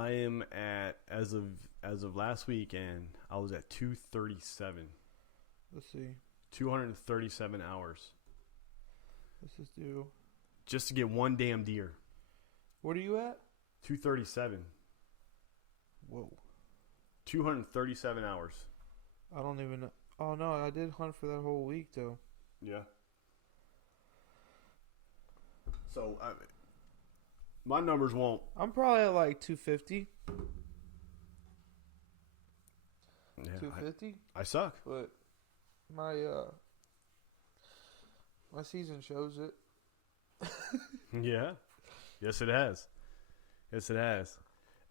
I am at as of last weekend. I was at 237. Let's see. 237 hours Let's just do. just to get one damn deer. What are you at? 237. Whoa. 237 hours. I don't even know. Oh no, I did hunt for that whole week though. Yeah. So my numbers won't. I'm probably at like 250. Yeah, 250. I suck. But my my season shows it. Yeah. Yes, it has. Yes, it has.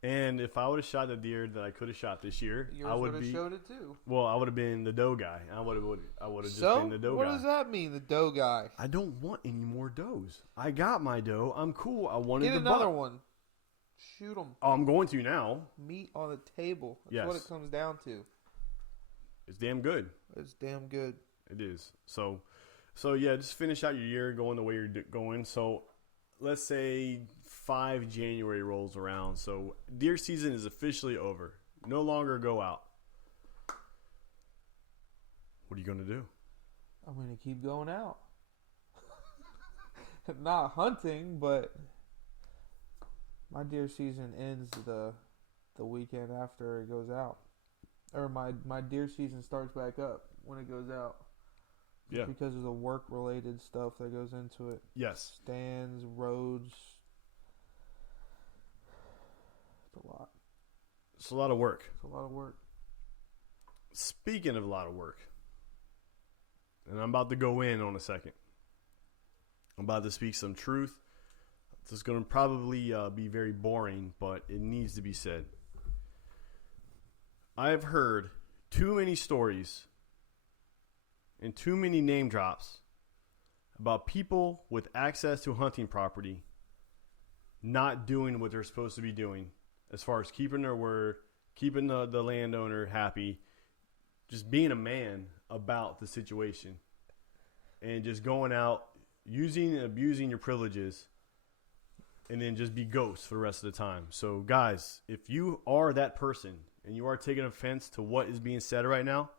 And if I would have shot the deer that I could have shot this year, Yours I would would have be. showed it too. Well, I would have been the doe guy. I would have just So been the doe what guy. does that mean? The doe guy. I don't want any more does. I got my doe. I'm cool. I wanted Get the another buck. one. Shoot them. Oh, I'm going to now. Meat on the table. That's what Yes. it comes down to. It's damn good. It's damn good. It is. So yeah, just finish out your year going the way you're going. So let's say 5 January rolls around. So deer season is officially over. No longer go out. What are you going to do? I'm gonna keep going out. Not hunting, but my deer season ends the weekend after it goes out, or my deer season starts back up when it goes out. Yeah. Because of the work related stuff that goes into it. Yes. Stands, roads. It's a lot. It's a lot of work. It's a lot of work. Speaking of a lot of work, and I'm about to go in on a second. I'm about to speak some truth. It's going to probably be very boring, but it needs to be said. I have heard too many stories and too many name drops about people with access to hunting property not doing what they're supposed to be doing as far as keeping their word, keeping the landowner happy, just being a man about the situation, and just going out, using and abusing your privileges, and then just be ghosts for the rest of the time. So, guys, if you are that person and you are taking offense to what is being said right now,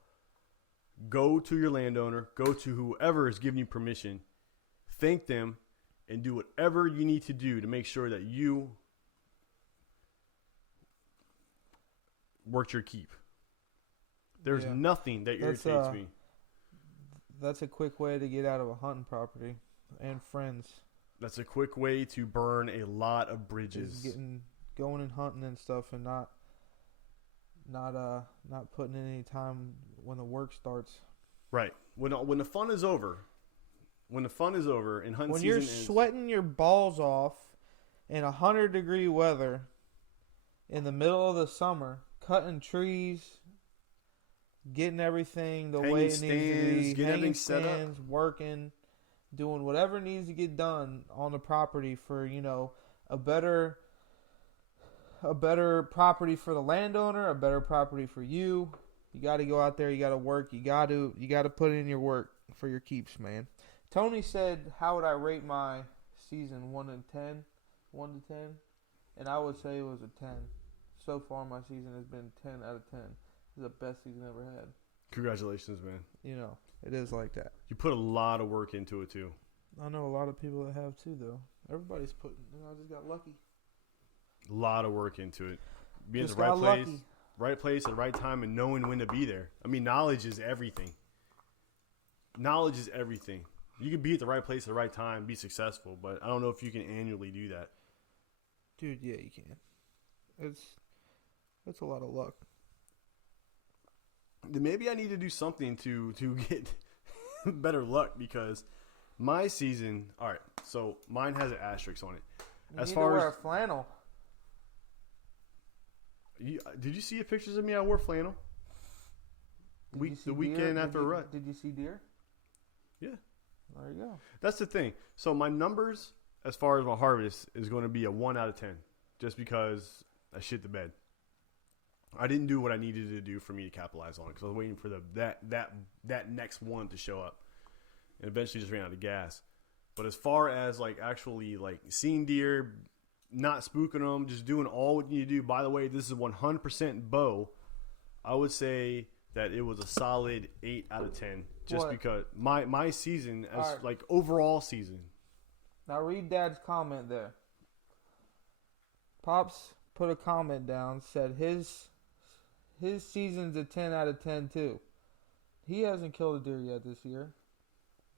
go to your landowner, go to whoever is giving you permission, thank them, and do whatever you need to do to make sure that you worked your keep. There's Yeah. nothing that That's, irritates me. That's a quick way to get out of a hunting property and friends. That's a quick way to burn a lot of Is bridges. going and hunting and stuff and not putting in any time when the work starts. Right. When the fun is over, and hunting When season you're is, sweating your balls off in 100-degree weather in the middle of the summer, cutting trees, getting everything the Hanging way it needs to stands, be, getting hanging everything set up. stands, working, doing whatever needs to get done on the property for, a better property for the landowner, a better property for you. You got to go out there, you got to work, you got to put in your work for your keeps, man. Tony said, how would I rate my season 1 to 10? 1 to 10? And I would say it was a 10. So far my season has been 10 out of 10. It's the best season I've ever had. Congratulations, man. It is like that. You put a lot of work into it too. I know a lot of people that have too, though. Everybody's putting. I just got lucky. A lot of work into it. Being at Just the right got place, lucky. right place at the right time, and knowing when to be there. I mean, knowledge is everything. Knowledge is everything. You can be at the right place at the right time, be successful, but I don't know if you can annually do that. Dude, yeah, you can. It's a lot of luck. Then maybe I need to do something to get better luck, because my season. All right, so mine has an asterisk on it. You As need far to wear as a flannel. did you see pictures of me? I wore flannel. Did you see The deer? weekend after a rut. Did you see deer? Yeah. There you go. That's the thing. So my numbers, as far as my harvest, is going to be a 1 out of 10, just because I shit the bed. I didn't do what I needed to do for me to capitalize on it, because I was waiting for that next one to show up, and eventually just ran out of gas. But as far as like actually like seeing deer, not spooking them, just doing all what you do. By the way, this is 100% bow. I would say that it was a solid 8 out of 10, just What? because my season as All right. like overall season. Now read Dad's comment there. Pops put a comment down, said his season's a 10 out of 10 too. He hasn't killed a deer yet this year,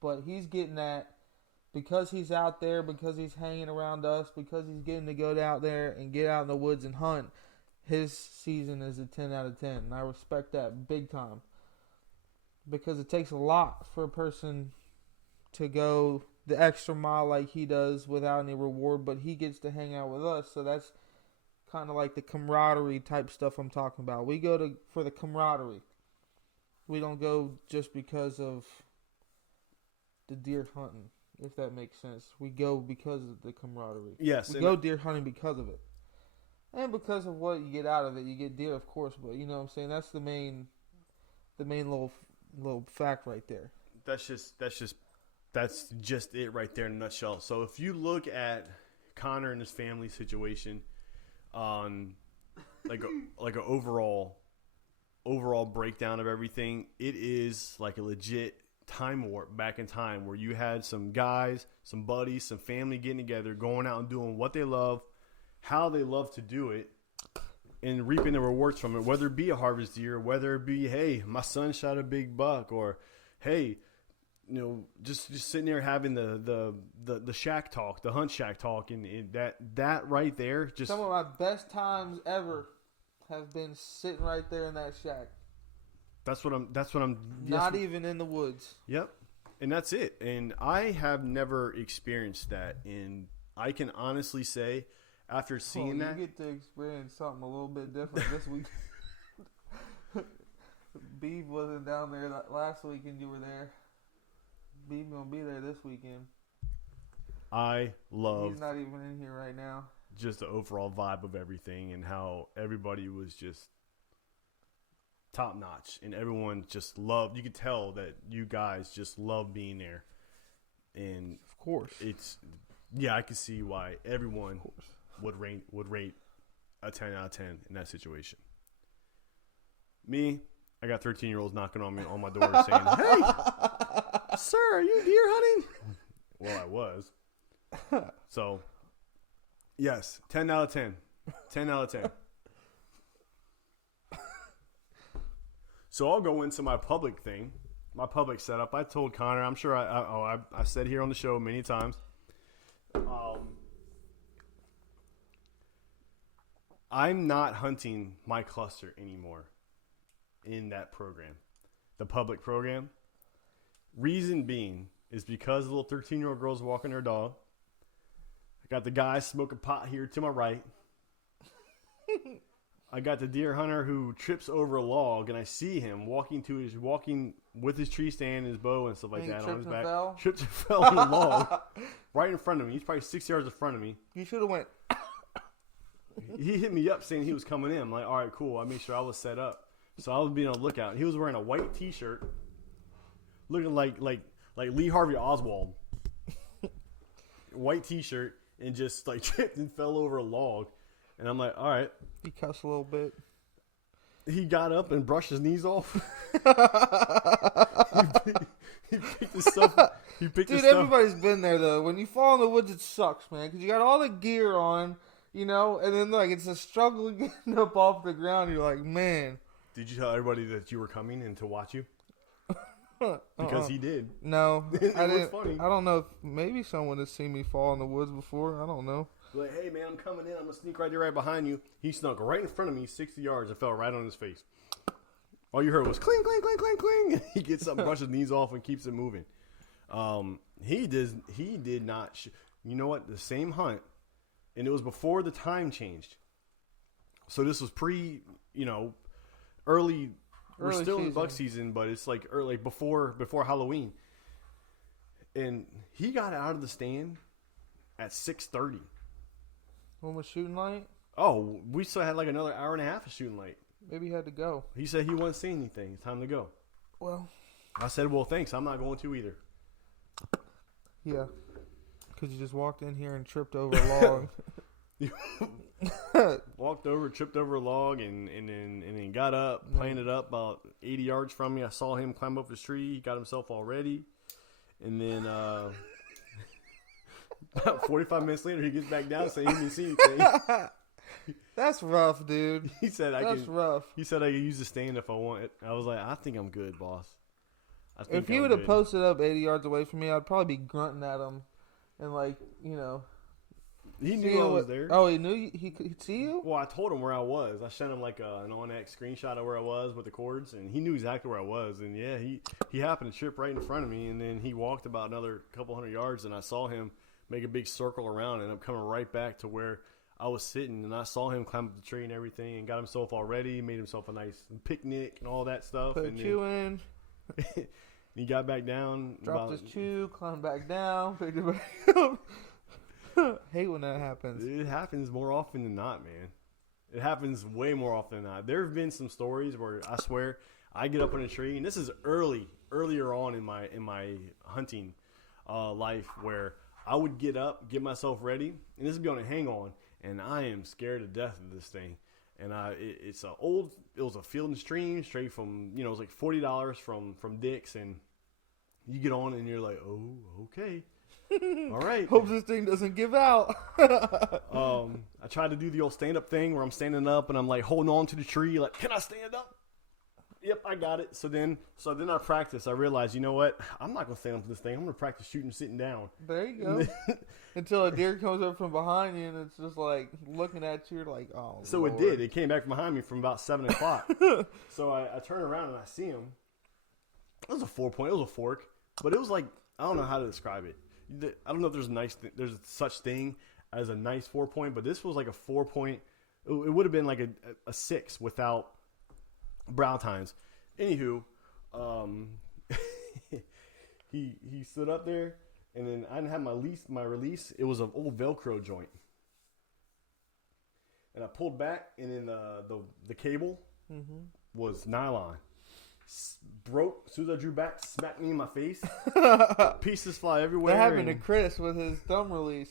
but he's getting that because he's out there, because he's hanging around us, because he's getting to go out there and get out in the woods and hunt. His season is a 10 out of 10, and I respect that big time because it takes a lot for a person to go the extra mile like he does without any reward, but he gets to hang out with us, so that's kind of like the camaraderie type stuff I'm talking about. We go for the camaraderie. We don't go just because of the deer hunting, if that makes sense. We go because of the camaraderie. Yes, We and go deer hunting because of it. And because of what you get out of it. You get deer, of course, but you know what I'm saying? That's the main little fact right there. that's just it right there in a nutshell. So if you look at Connor and his family situation on like a overall breakdown of everything, it is like a legit time warp back in time where you had some guys, some buddies, some family getting together, going out and doing what they love, how they love to do it, and reaping the rewards from it, whether it be a harvest deer, whether it be, hey, my son shot a big buck, or hey, you know, just sitting there having the shack talk, the hunt shack talk, and that right there, just Some of my best times ever have been sitting right there in that shack. that's what I'm Not even in the woods. Yep. And that's it. And I have never experienced that, and I can honestly say after seeing that, You get to experience something a little bit different this week. Beeb wasn't down there last weekend. You were there. Beeb gonna be there this weekend. I love He's not even in here right now. just the overall vibe of everything and how everybody was just top notch, and everyone just loved. You could tell that you guys just love being there, and Of course. I can see why everyone would rate a 10 out of 10 in that situation. Me, I got 13-year-olds knocking on my door saying, "Hey, sir, are you deer hunting?" Well, I was. So, yes, 10 out of 10. 10 out of 10. So I'll go into my public thing, my public setup. I told Connor, I'm sure I said here on the show many times, I'm not hunting my cluster anymore in that program, the public program. Reason being is because the little 13-year-old girl's walking her dog. I got the guy smoking pot here to my right. I got the deer hunter who trips over a log, and I see him walking with his tree stand and his bow and stuff like And he that on tripped his and back. fell? Tripped and fell on the log right in front of me. He's probably 6 yards in front of me. You should have went. He hit me up saying he was coming in. I'm like, all right, cool. I made sure I was set up, so I was being on the lookout. He was wearing a white T-shirt, looking like Lee Harvey Oswald. White T-shirt, and just like tripped and fell over a log. And I'm like, all right. He cussed a little bit. He got up and brushed his knees off. he picked his stuff. Dude, everybody's been there though. When you fall in the woods, it sucks, man, because you got all the gear on, you know, and then like it's a struggle getting up off the ground. You're like, man. Did you tell everybody that you were coming and to watch you? Because he did. No, It I was didn't. funny. I don't know if maybe someone has seen me fall in the woods before. I don't know. Like, hey man, I'm coming in. I'm gonna sneak right there, right behind you. He snuck right in front of me, 60 yards, and fell right on his face. All you heard was cling, cling, cling, cling, cling. He gets up, brushes his knees off, and keeps it moving. He did not. You know what? The same hunt, and it was before the time changed. So this was pre, early. We're Early still in season. buck season, but it's like early before Halloween. And he got out of the stand at 6:30. When was shooting light? Oh, we still had like another hour and a half of shooting light. Maybe he had to go. He said he wasn't seeing anything. It's time to go. Well, I said, well, thanks. I'm not going to either. yeah, because you just walked in here and tripped over a log. Walked over, tripped over a log, and then got up, planted up about 80 yards from me. I saw him climb up this tree. He got himself all ready. And then about 45 minutes later, he gets back down saying he didn't see anything. That's rough, dude. He said That's rough. He said I could use the stand if I want it. I was like, I think I'm good, boss. If he would have posted up 80 yards away from me, I'd probably be grunting at him and like, you know. He knew I was there. Oh, he knew he could see you? Well, I told him where I was. I sent him like an on-X screenshot of where I was with the cords, and he knew exactly where I was. And yeah, he happened to trip right in front of me, and then he walked about another couple hundred yards, and I saw him make a big circle around, and I'm coming right back to where I was sitting, and I saw him climb up the tree and everything, and got himself all ready, made himself a nice picnic and all that stuff. Put you in. He got back down. Dropped his chew, climbed back down, picked it back up. Hate when that happens. It happens more often than not, man. It happens way more often than not. There have been some stories where I swear I get up in a tree, and this is earlier on in my hunting life, where I would get up, get myself ready, and this would be on a hang on, and I am scared to death of this thing. And it was a Field and Stream straight from, it was like $40 from Dick's, and you get on and you're like, oh, okay. All right. Hope this thing doesn't give out. I tried to do the old stand-up thing where I'm standing up and I'm like holding on to the tree, like, can I stand up? Yep, I got it. So then I practiced. I realized, you know what? I'm not gonna stand up to this thing. I'm gonna practice shooting sitting down. There you go. Until a deer comes up from behind you and it's just like looking at you, like, oh. So Lord. It did. It came back from behind me from about 7 o'clock. So I turn around and I see him. It was a 4-point. It was a fork, but it was like, I don't know how to describe it. I don't know if there's such thing as a nice 4-point, but this was like a 4-point. It would have been like a 6 without brow tines. Anywho, he stood up there, and then I didn't have my release. It was an old Velcro joint, and I pulled back, and then the cable was nylon. Broke as soon as I drew back, smacked me in my face. Pieces fly everywhere. That happened to Chris with his thumb release.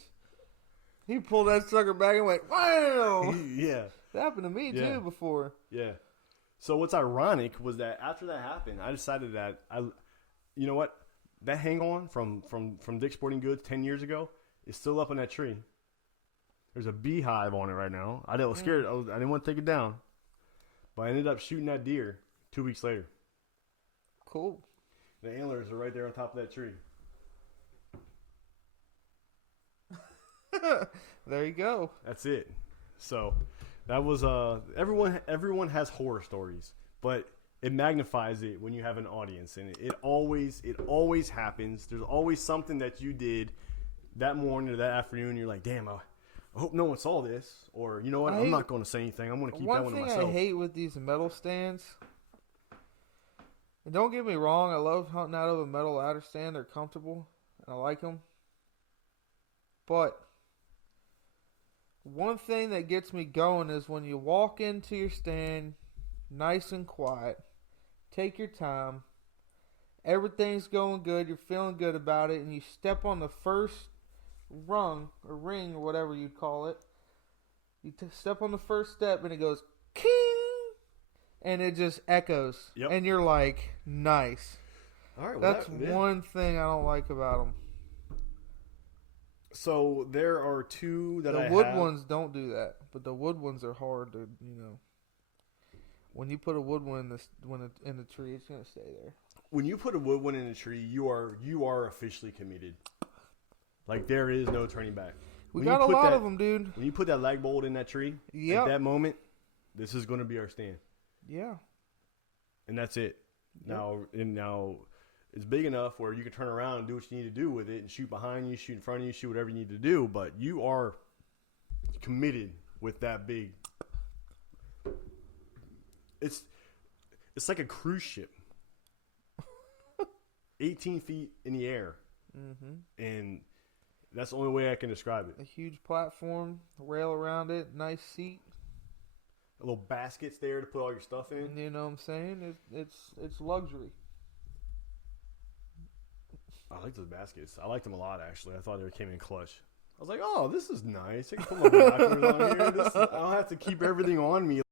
He pulled that sucker back and went, wow! Yeah. That happened to me too before. Yeah. So what's ironic was that after that happened, I decided that you know what? That hang on from Dick's Sporting Goods 10 years ago is still up in that tree. There's a beehive on it right now. I was scared. I didn't want to take it down, but I ended up shooting that deer 2 weeks later. Cool. The antlers are right there on top of that tree. There you go. That's it. So that was everyone has horror stories, but it magnifies it when you have an audience, and it always happens. There's always something that you did that morning or that afternoon. You're like, damn, I hope no one saw this, or you know what? I'm not going to say anything. I'm going to keep that one to myself. One thing I hate with these metal stands. And don't get me wrong, I love hunting out of a metal ladder stand. They're comfortable, and I like them. But one thing that gets me going is when you walk into your stand nice and quiet, take your time, everything's going good, you're feeling good about it, and you step on the first rung or ring or whatever you'd call it. You step on the first step, and it goes, king! And it just echoes. Yep. And you're like, nice. All right, well, that's one thing I don't like about them. So there are two that The wood ones don't do that, but the wood ones are hard to, when you put a wood one in the tree, it's gonna stay there. When you put a wood one in a tree, you are officially committed. Like there is no turning back. We got a lot of them, dude. When you put that lag bolt in that tree, at that moment, this is going to be our stand. Yeah. And that's it. Yep. Now it's big enough where you can turn around and do what you need to do with it and shoot behind you, shoot in front of you, shoot whatever you need to do, but you are committed with that big. It's like a cruise ship. 18 feet in the air. Mm-hmm. And that's the only way I can describe it. A huge platform, rail around it, nice seat. A little baskets there to put all your stuff in. You know what I'm saying? It's luxury. I like those baskets. I liked them a lot, actually. I thought they came in clutch. was like, oh, this is nice. I can put my binoculars on here. I don't have to keep everything on me.